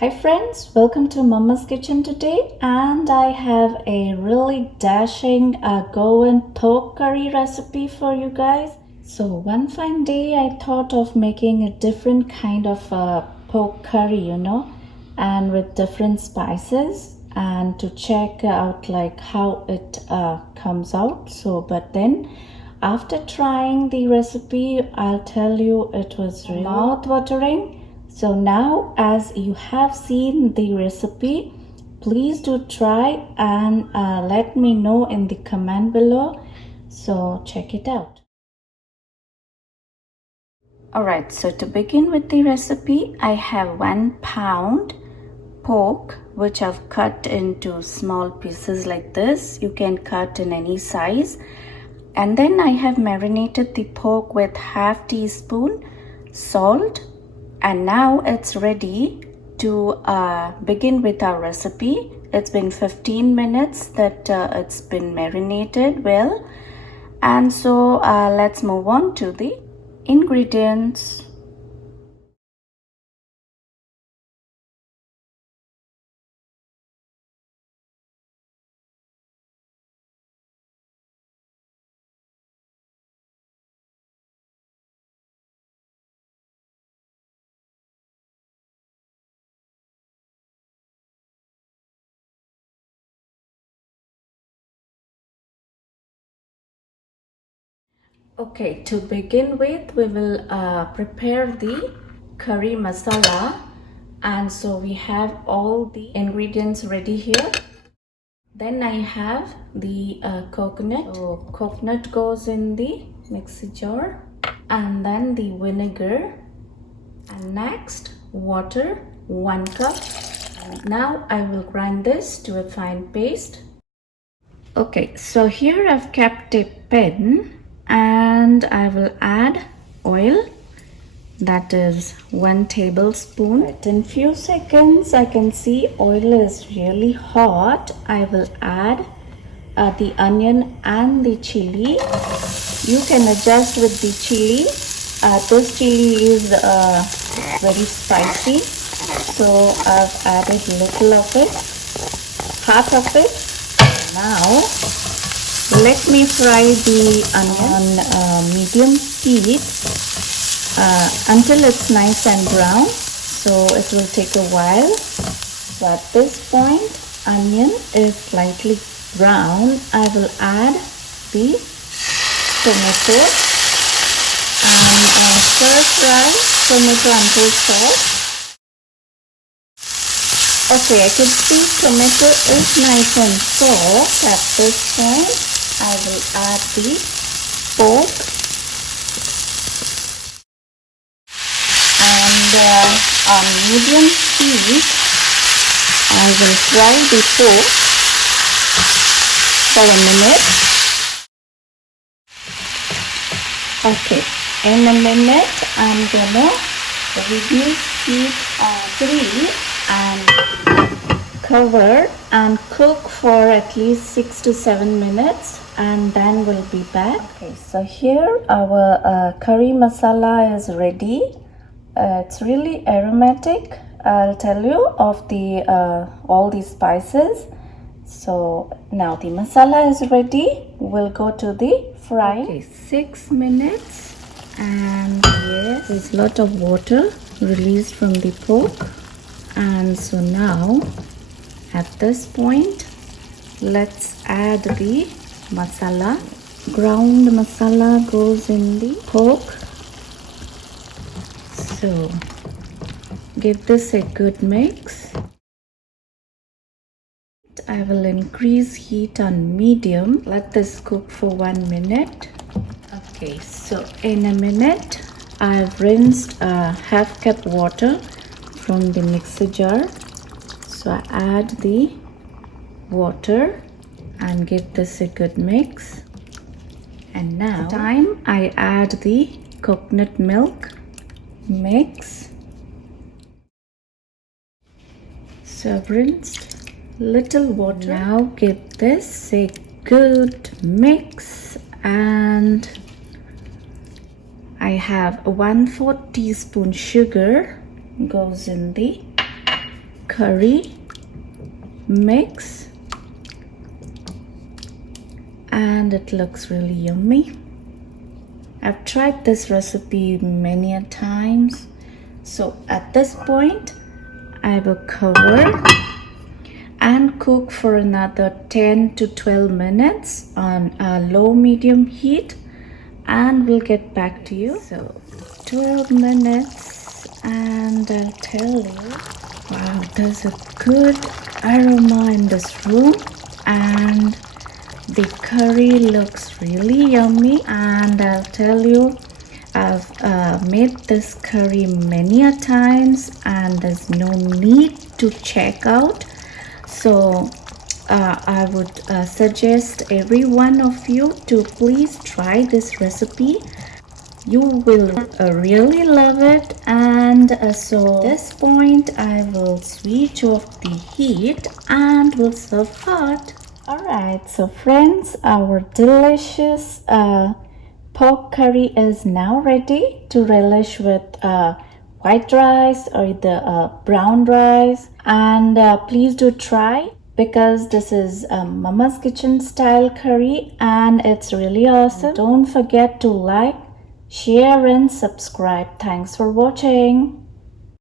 Hi friends, welcome to Mama's Kitchen today, and I have a really dashing Goan pork curry recipe for you guys. So one fine day I thought of making a different kind of pork curry, and with different spices, and to check out like how it comes out. But then after trying the recipe, I'll tell you it was really mouth-watering. So now, as you have seen the recipe, please do try and let me know in the comment below. So check it out. Alright, so to begin with the recipe, I have 1 pound pork which I've cut into small pieces like this. You can cut in any size. And then I have marinated the pork with ½ teaspoon salt. And now it's ready to begin with our recipe. It's been 15 minutes that it's been marinated well. And so let's move on to the ingredients. Okay, to begin with, we will prepare the curry masala. And so we have all the ingredients ready here. Then I have the coconut. So coconut goes in the mixer jar. And then the vinegar. And next, water, 1 cup. And now I will grind this to a fine paste. Okay, so here I've kept a pen. And I will add oil, that is 1 tablespoon. Right, in few seconds I can see oil is really hot. I will add the onion and the chili. You can adjust with the chili. This chili is very spicy, so I've added little of it, half of it. Now let me fry the onion on medium heat until it's nice and brown. So it will take a while. So at this point, onion is slightly brown. I will add the tomato and stir fry tomato until soft. Okay, I can see tomato is nice and soft. At this point, I will add the pork and on medium heat I will fry the pork for a minute. Okay, in a minute I'm gonna reduce heat on 3 and cover and cook for at least 6 to 7 minutes, and then we'll be back. Okay, so here our curry masala is ready. It's really aromatic, I'll tell you, of the all these spices. So now the masala is ready. We'll go to the fry. Okay, 6 minutes, and yes, there's a lot of water released from the pork. And so now at this point, let's add the masala. Ground masala goes in the pork. So give this a good mix. I will increase heat on medium. Let this cook for 1 minute. Okay, so in a minute, I've rinsed ½ cup water from the mixer jar. So I add the water and give this a good mix. And now time I add the coconut milk. Mix. So I've rinsed little water. Now give this a good mix, and I have 1/4 teaspoon sugar goes in the curry mix, and it looks really yummy. I've tried this recipe many a times. So at this point, I will cover and cook for another 10 to 12 minutes on a low medium heat, and we'll get back to you. So 12 minutes, and I'll tell you, wow, there's a good aroma in this room, and the curry looks really yummy. And I'll tell you, I've made this curry many a times, and there's no need to check out. So I would suggest every one of you to please try this recipe. You will really love it. And so at this point, I will switch off the heat and will serve hot. Alright, so friends, our delicious pork curry is now ready to relish with white rice or the brown rice. And please do try, because this is Mama's Kitchen style curry and it's really awesome. Don't forget to like, share and subscribe. Thanks for watching.